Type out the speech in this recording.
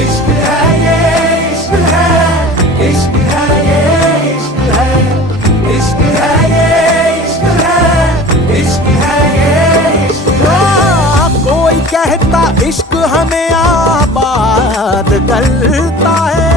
इश्क है ये, इश्क है, इश्क है ये, इश्क है, इश्क है ये, इश्क है, इश्क है ये, इश्क है। कोई कहता इश्क हमें आबाद करता है,